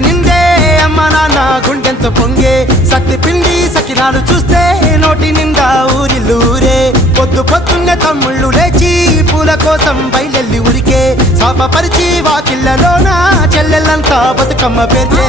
నిందే అమ్మ నాన్న గుండెంతో పొంగే సత్తి పిండి సకినాలు చూస్తే నోటి నిండా ఊరిల్లూరే పొద్దు పొద్దున్నే తమ్ముళ్ళు లేచి పూల కోసం బయలెల్లి ఉరికే శాపపరిచి వాకిళ్ళలోన చెల్లెళ్ళంతా బతుకమ్మ పేర్చే